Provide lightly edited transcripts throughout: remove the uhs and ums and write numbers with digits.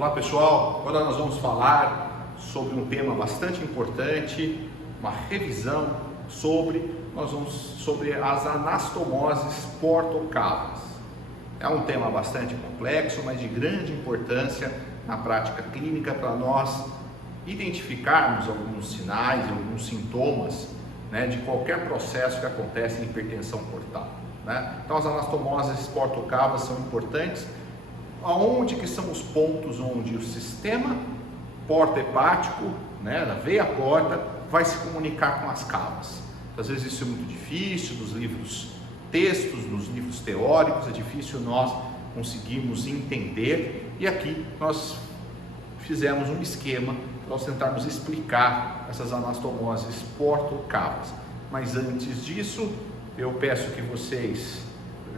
Olá pessoal, agora nós vamos falar sobre um tema bastante importante, uma revisão sobre as anastomoses porto-cavas. É um tema bastante complexo, mas de grande importância na prática clínica para nós identificarmos alguns sinais e alguns sintomas, de qualquer processo que acontece em hipertensão portal. Então as anastomoses porto-cavas são importantes. Aonde que são os pontos onde o sistema porto-hepático, da veia porta, vai se comunicar com as cavas? Às vezes isso é muito difícil, nos livros teóricos, é difícil nós conseguirmos entender, e aqui nós fizemos um esquema para nós tentarmos explicar essas anastomoses porto-cavas. Mas antes disso, eu peço que vocês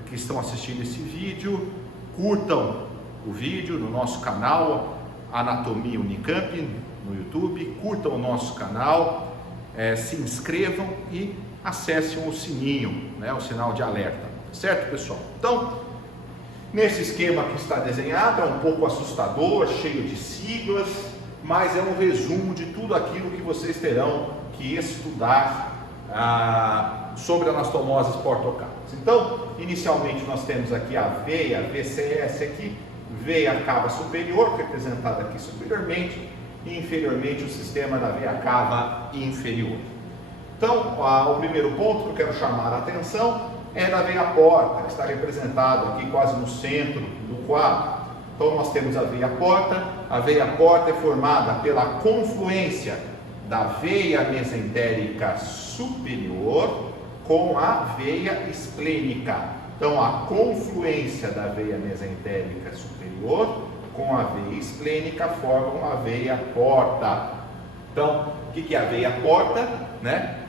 que estão assistindo esse vídeo, curtam o vídeo no nosso canal Anatomia Unicamp no YouTube, curtam o nosso canal, se inscrevam e acessem o sininho, o sinal de alerta, certo pessoal? Então, nesse esquema que está desenhado, é um pouco assustador, cheio de siglas, mas é um resumo de tudo aquilo que vocês terão que estudar sobre anastomoses porto-cavas. Então, inicialmente nós temos aqui a veia VCS aqui, veia cava superior, representada aqui superiormente, e inferiormente o sistema da veia cava inferior. Então, o primeiro ponto que eu quero chamar a atenção é da veia porta, que está representado aqui quase no centro do quadro. Então, nós temos a veia porta é formada pela confluência da veia mesentérica superior com a veia esplênica. Então, a confluência da veia mesentérica superior com a veia esplênica formam a veia porta. Então, o que é a veia porta?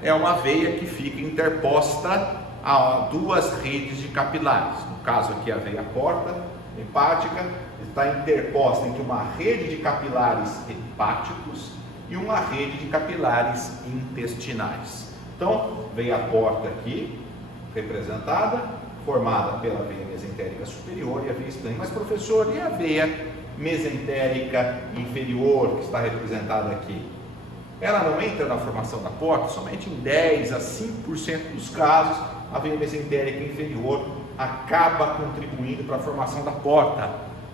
É uma veia que fica interposta a duas redes de capilares. No caso aqui, a veia porta hepática está interposta entre uma rede de capilares hepáticos e uma rede de capilares intestinais. Então, veia porta aqui, representada, formada pela veia mesentérica superior e a veia esplênica. Mas professor, e a veia mesentérica inferior, que está representada aqui? Ela não entra na formação da porta? Somente em 10 a 5% dos casos, a veia mesentérica inferior acaba contribuindo para a formação da porta.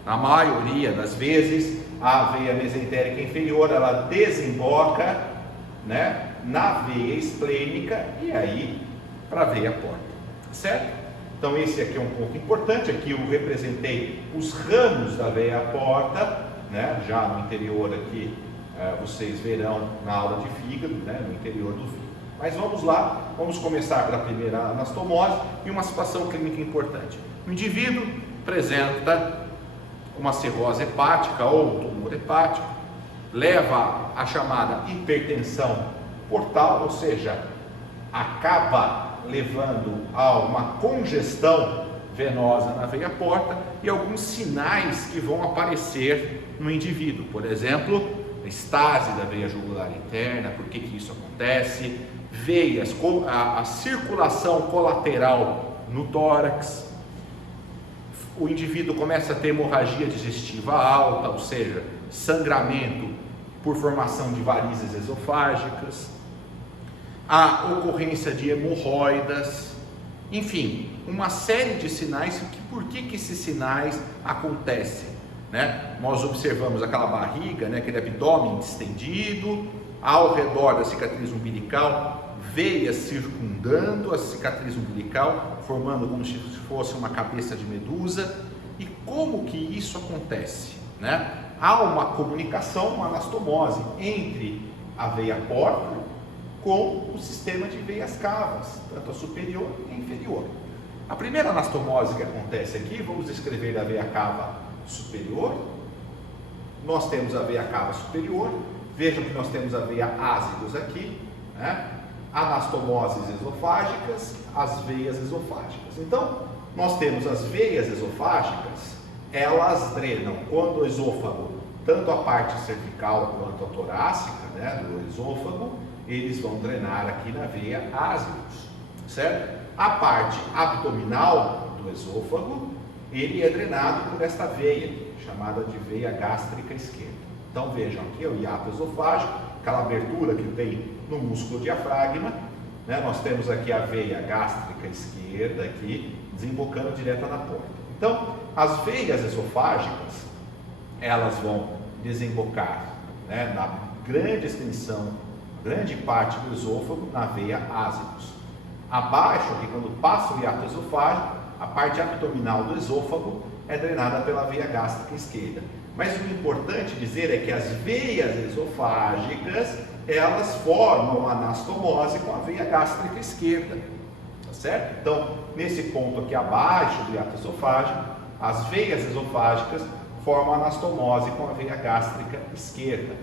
Na maioria das vezes, a veia mesentérica inferior, ela desemboca, na veia esplênica e aí para a veia porta, certo? Então esse aqui é um ponto importante. Aqui eu representei os ramos da veia porta, já no interior aqui, vocês verão na aula de fígado, no interior do fígado. Mas vamos lá, vamos começar pela primeira anastomose e uma situação clínica importante. O indivíduo apresenta uma cirrose hepática ou tumor hepático, leva a chamada hipertensão portal, ou seja, acaba levando a uma congestão venosa na veia porta e alguns sinais que vão aparecer no indivíduo. Por exemplo, a estase da veia jugular interna. Por que isso acontece? Veias, a circulação colateral no tórax. O indivíduo começa a ter hemorragia digestiva alta, ou seja, sangramento por formação de varizes esofágicas, a ocorrência de hemorroidas, enfim, uma série de sinais. Por que esses sinais acontecem? Nós observamos aquela barriga, aquele abdômen distendido, ao redor da cicatriz umbilical, veias circundando a cicatriz umbilical, formando como se fosse uma cabeça de medusa. E como que isso acontece? Há uma comunicação, uma anastomose entre a veia porta com o sistema de veias cavas, tanto a superior e a inferior. A primeira anastomose que acontece aqui, vamos descrever a veia cava superior. Nós temos a veia cava superior, vejam que nós temos a veia ácidos aqui, anastomoses esofágicas, as veias esofágicas. Então, nós temos as veias esofágicas, elas drenam quando o esôfago, tanto a parte cervical quanto a torácica, do esôfago, eles vão drenar aqui na veia ácidos, certo? A parte abdominal do esôfago, ele é drenado por esta veia, chamada de veia gástrica esquerda. Então vejam, aqui é o hiato esofágico, aquela abertura que tem no músculo diafragma, né? Nós temos aqui a veia gástrica esquerda, aqui, desembocando direto na porta. Então, as veias esofágicas, elas vão desembocar, né, na grande extensão, grande parte do esôfago, na veia ásicos. Abaixo, aqui, quando passa o hiato esofágico, a parte abdominal do esôfago é drenada pela veia gástrica esquerda. Mas o importante dizer é que as veias esofágicas, elas formam a anastomose com a veia gástrica esquerda, tá certo? Então, nesse ponto aqui abaixo do hiato esofágico, as veias esofágicas formam a anastomose com a veia gástrica esquerda.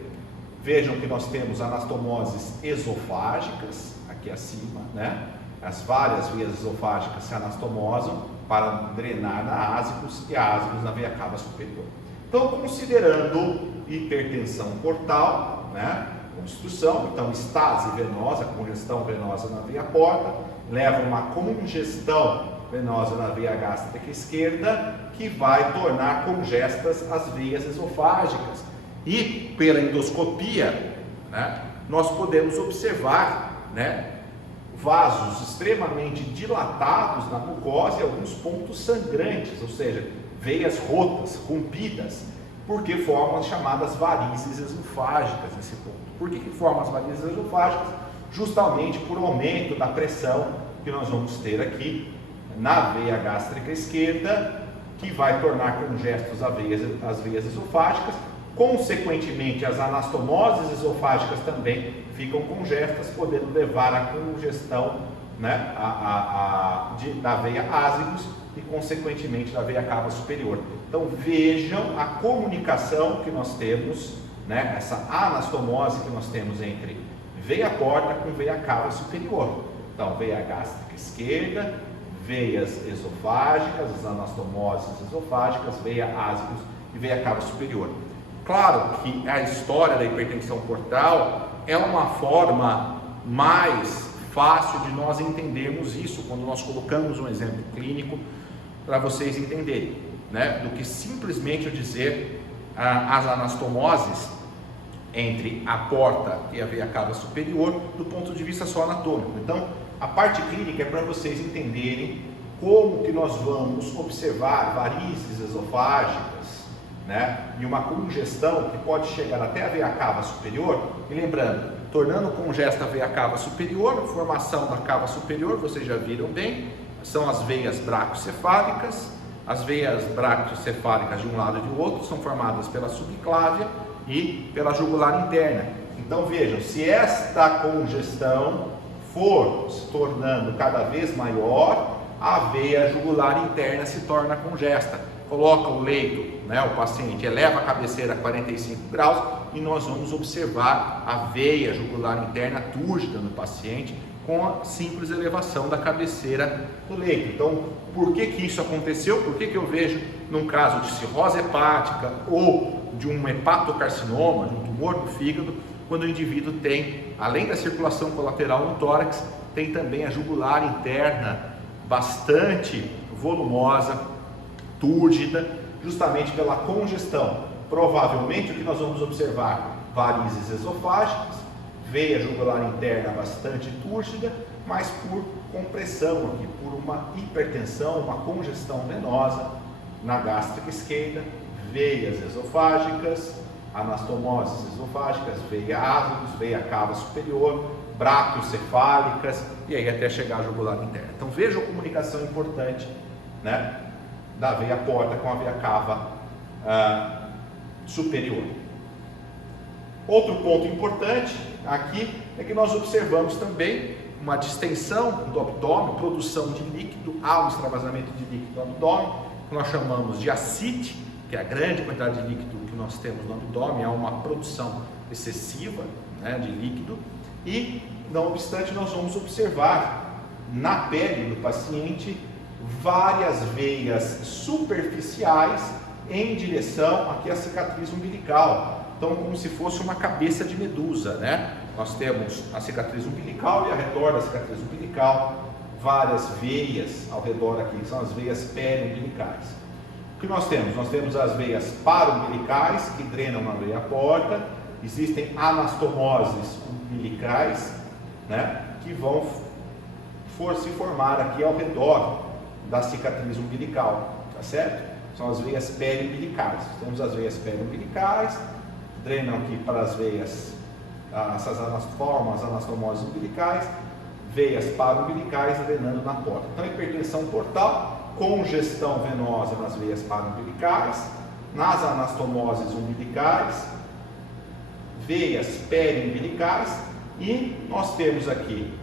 Vejam que nós temos anastomoses esofágicas, aqui acima, né? As várias veias esofágicas se anastomosam para drenar na ásicos e a ásicos na veia cava superior. Então, considerando hipertensão portal, né? Obstrução, então estase venosa, congestão venosa na veia porta, leva a uma congestão venosa na veia gástrica esquerda, que vai tornar congestas as veias esofágicas. E pela endoscopia, né, nós podemos observar, né, vasos extremamente dilatados na mucosa e alguns pontos sangrantes, ou seja, veias rotas, rompidas, porque formam as chamadas varizes esofágicas nesse ponto. Por que formam as varizes esofágicas? Justamente por aumento da pressão que nós vamos ter aqui na veia gástrica esquerda, que vai tornar congestos as veias esofágicas. Consequentemente, as anastomoses esofágicas também ficam congestas, podendo levar à congestão, né, da veia ásicos e, consequentemente, da veia cava superior. Então, vejam a comunicação que nós temos, né, essa anastomose que nós temos entre veia porta com veia cava superior. Então, veia gástrica esquerda, veias esofágicas, as anastomoses esofágicas, veia ásicos e veia cava superior. Claro que a história da hipertensão portal é uma forma mais fácil de nós entendermos isso, quando nós colocamos um exemplo clínico para vocês entenderem, né, do que simplesmente dizer as anastomoses entre a porta e a veia cava superior do ponto de vista só anatômico. Então, a parte clínica é para vocês entenderem como que nós vamos observar varizes esofágicas, né, e uma congestão que pode chegar até a veia cava superior. E lembrando, tornando congesta a veia cava superior, formação da cava superior, vocês já viram bem, são as veias bracocefálicas. As veias bracocefálicas de um lado e do outro são formadas pela subclávia e pela jugular interna. Então vejam, se esta congestão for se tornando cada vez maior, a veia jugular interna se torna congesta. Coloca o leito, né, o paciente eleva a cabeceira a 45 graus e nós vamos observar a veia jugular interna túrgida no paciente com a simples elevação da cabeceira do leito. Então, por que isso aconteceu? Por que eu vejo num caso de cirrose hepática ou de um hepatocarcinoma, de um tumor do fígado, quando o indivíduo tem, além da circulação colateral no tórax, tem também a jugular interna bastante volumosa, túrgida, justamente pela congestão. Provavelmente o que nós vamos observar, varizes esofágicas, veia jugular interna bastante túrgida, mas por compressão aqui, por uma hipertensão, uma congestão venosa na gástrica esquerda, veias esofágicas, anastomoses esofágicas, veia ásicos, veia cava superior, bracocefálicas e aí até chegar à jugular interna. Então vejam a comunicação importante, né, da veia porta com a veia cava superior. Outro ponto importante aqui é que nós observamos também uma distensão do abdômen, produção de líquido, há um extravasamento de líquido no abdômen, que nós chamamos de ascite, que é a grande quantidade de líquido que nós temos no abdômen, há uma produção excessiva, né, de líquido, e não obstante nós vamos observar na pele do paciente várias veias superficiais em direção aqui à cicatriz umbilical. Então, como se fosse uma cabeça de medusa, né? Nós temos a cicatriz umbilical e ao redor da cicatriz umbilical várias veias ao redor aqui, que são as veias periumbilicais. O que nós temos? Nós temos as veias paraumbilicais que drenam na veia porta, existem anastomoses umbilicais, né, que vão se formar aqui ao redor da cicatriz umbilical, tá certo? São as veias periumbilicais. Temos as veias periumbilicais, drenam aqui para as veias, formam as anastomoses umbilicais, veias paraumbilicais drenando na porta. Então, hipertensão portal, congestão venosa nas veias paraumbilicais, nas anastomoses umbilicais, veias periumbilicais, e nós temos aqui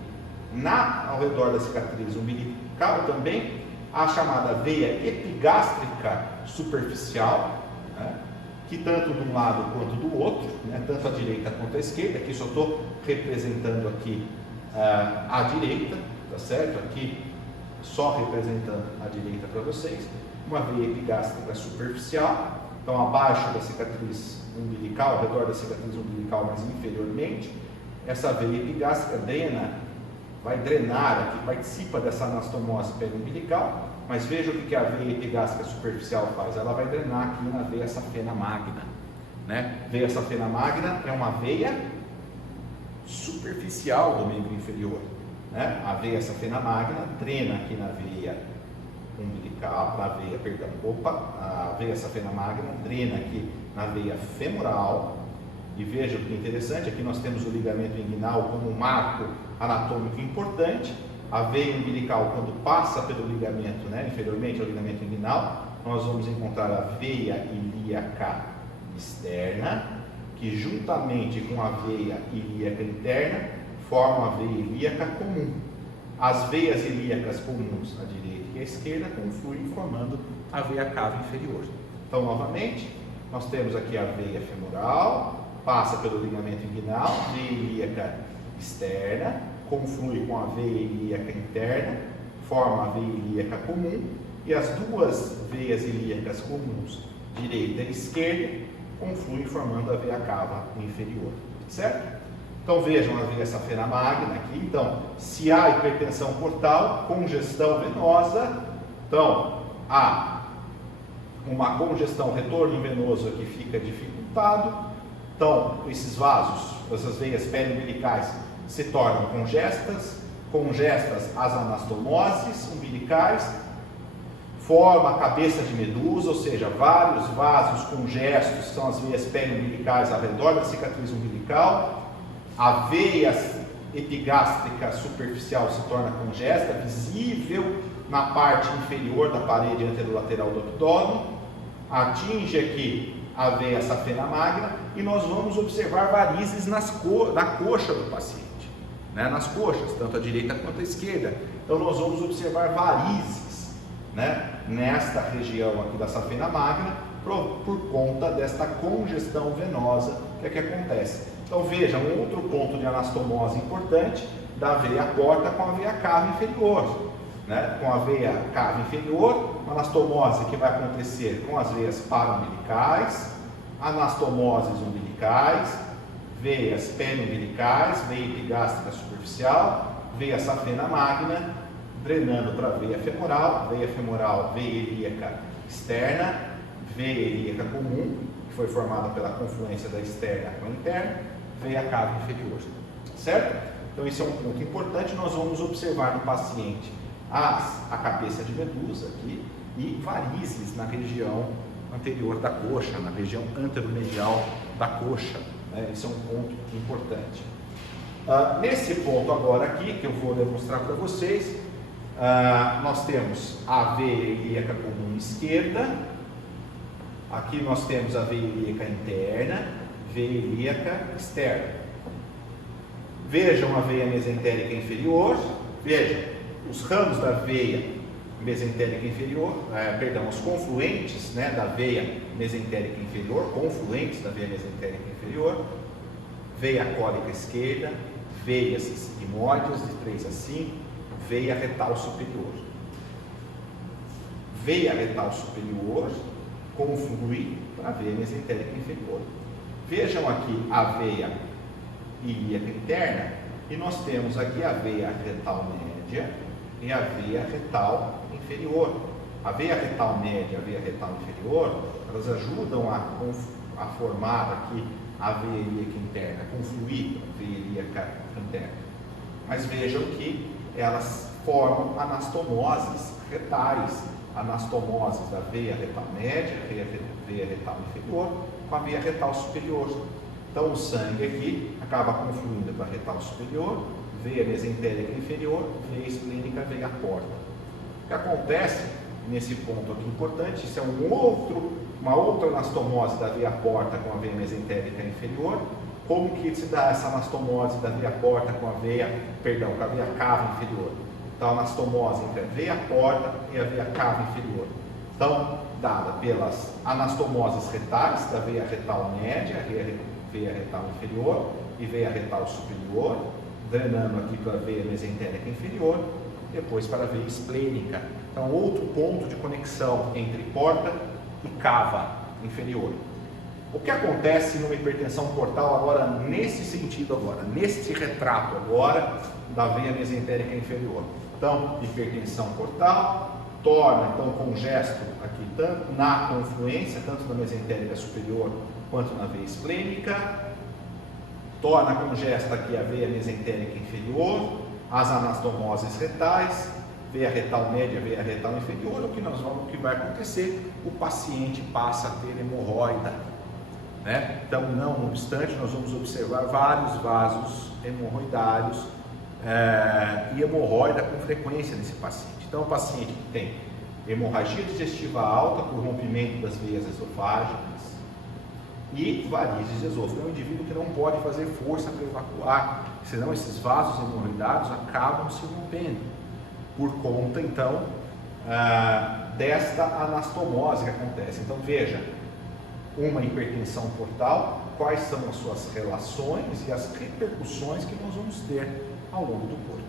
ao redor da cicatriz umbilical também a chamada veia epigástrica superficial, né, que tanto de um lado quanto do outro, né, tanto a direita quanto a esquerda, aqui só estou representando aqui a direita, tá certo? Aqui só representando a direita para vocês, uma veia epigástrica superficial, então abaixo da cicatriz umbilical, ao redor da cicatriz umbilical, mas inferiormente, essa veia epigástrica vai drenar aqui, participa dessa anastomose periumbilical, mas veja o que a veia epigástrica superficial faz, ela vai drenar aqui na veia safena magna, né? Veia safena magna é uma veia superficial do membro inferior, né? A veia safena magna drena aqui na veia umbilical, a veia safena magna drena aqui na veia femoral. E veja o que é interessante, aqui nós temos o ligamento inguinal como um marco anatômico importante. A veia umbilical, quando passa pelo ligamento, né, inferiormente ao ligamento inguinal, nós vamos encontrar a veia ilíaca externa, que juntamente com a veia ilíaca interna, formam a veia ilíaca comum. As veias ilíacas comuns, à direita e à esquerda, confluem formando a veia cava inferior. Então, novamente, nós temos aqui a veia femoral, passa pelo ligamento inguinal, veia ilíaca externa, conflui com a veia ilíaca interna, forma a veia ilíaca comum, e as duas veias ilíacas comuns, direita e esquerda, confluem formando a veia cava inferior, certo? Então vejam a veia safena magna aqui. Então, se há hipertensão portal, congestão venosa, então há uma congestão, retorno venoso aqui fica dificultado. Então, esses vasos, essas veias periumbilicais se tornam congestas as anastomoses umbilicais, forma a cabeça de medusa, ou seja, vários vasos congestos, são as veias periumbilicais ao redor da cicatriz umbilical. A veia epigástrica superficial se torna congesta, visível na parte inferior da parede anterolateral do abdômen, atinge aqui a veia safena magna e nós vamos observar varizes na coxa do paciente, né? Nas coxas, tanto a direita quanto a esquerda. Então nós vamos observar varizes, né, nesta região aqui da safena magna por conta desta congestão venosa que acontece. Então veja, um outro ponto de anastomose importante da veia porta com a veia cava inferior, né? Com a veia cava inferior, anastomose que vai acontecer com as veias paraumbilicais, anastomoses umbilicais, veias periumbilicais, veia epigástrica superficial, veia safena magna, drenando para a veia femoral, veia ilíaca externa, veia ilíaca comum, que foi formada pela confluência da externa com a interna, veia cava inferior, certo? Então esse é um ponto importante. Nós vamos observar no paciente a cabeça de medusa aqui e varizes na região anterior da coxa, na região anteromedial da coxa, né? Esse é um ponto importante. Nesse ponto agora aqui, que eu vou demonstrar para vocês, nós temos a veia ilíaca comum esquerda, aqui nós temos a veia ilíaca interna, veia ilíaca externa. Vejam a veia mesentérica inferior, vejam os ramos da veia mesentérica inferior, os confluentes, né, da veia mesentérica inferior, confluentes da veia mesentérica inferior, veia cólica esquerda, veias sigmoides de 3 a 5, veia retal superior. Veia retal superior conflui para a veia mesentérica inferior. Vejam aqui a veia ilíaca interna e nós temos aqui a veia retal média e a veia retal inferior. a veia retal média e a veia retal inferior, elas ajudam a formar aqui a veia ilíaca interna, confluir a veia ilíaca interna. Mas vejam que elas formam anastomoses retais, anastomoses da veia retal média, veia retal inferior, com a veia retal superior. Então o sangue aqui acaba confluindo para a retal superior, veia mesentérica inferior, veia esplênica, veia porta. O que acontece nesse ponto aqui importante, isso é uma outra anastomose da veia porta com a veia mesentérica inferior. Como que se dá essa anastomose da veia porta com a veia cava inferior? Então, a anastomose entre a veia porta e a veia cava inferior. Então, dada pelas anastomoses retais da veia retal média, veia retal inferior e veia retal superior, drenando aqui para a veia mesentérica inferior, depois para a veia esplênica. Então, outro ponto de conexão entre porta e cava inferior. O que acontece numa hipertensão portal agora, nesse sentido agora, nesse retrato agora, da veia mesentérica inferior? Então, hipertensão portal, torna então congesto aqui, tanto na confluência, tanto na mesentérica superior quanto na veia esplênica, torna congesta aqui a veia mesentérica inferior, as anastomoses retais, veia retal média, veia retal inferior. O que vai acontecer? O paciente passa a ter hemorroida, né? Então, não obstante, nós vamos observar vários vasos hemorroidários e hemorroida com frequência nesse paciente. Então, o paciente que tem hemorragia digestiva alta por rompimento das veias esofágicas e varizes de esôfago, é um indivíduo que não pode fazer força para evacuar, senão esses vasos hemorroidários acabam se rompendo, por conta, então, desta anastomose que acontece. Então, veja, uma hipertensão portal, quais são as suas relações e as repercussões que nós vamos ter ao longo do corpo.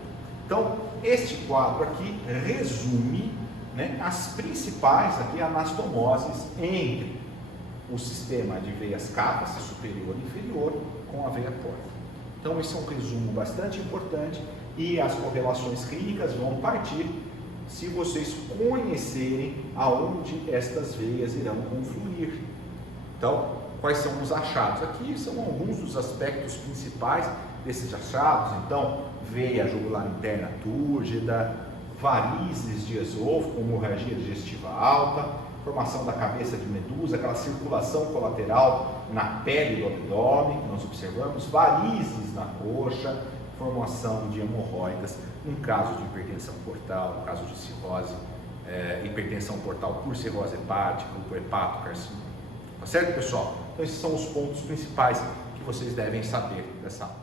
Então, este quadro aqui resume, né, as principais aqui anastomoses entre o sistema de veias cavas, superior e inferior, com a veia porta. Então, esse é um resumo bastante importante e as correlações clínicas vão partir se vocês conhecerem aonde estas veias irão confluir. Então, quais são os achados? Aqui são alguns dos aspectos principais desses achados. Então, veia jugular interna túrgida, varizes de esôfago, hemorragia digestiva alta, formação da cabeça de medusa, aquela circulação colateral na pele do abdômen, que nós observamos, varizes na coxa, formação de hemorroidas, no caso de hipertensão portal, no caso de cirrose, hipertensão portal por cirrose hepática, por hepatocarcinoma. Tá certo, pessoal? Então, esses são os pontos principais que vocês devem saber dessa aula.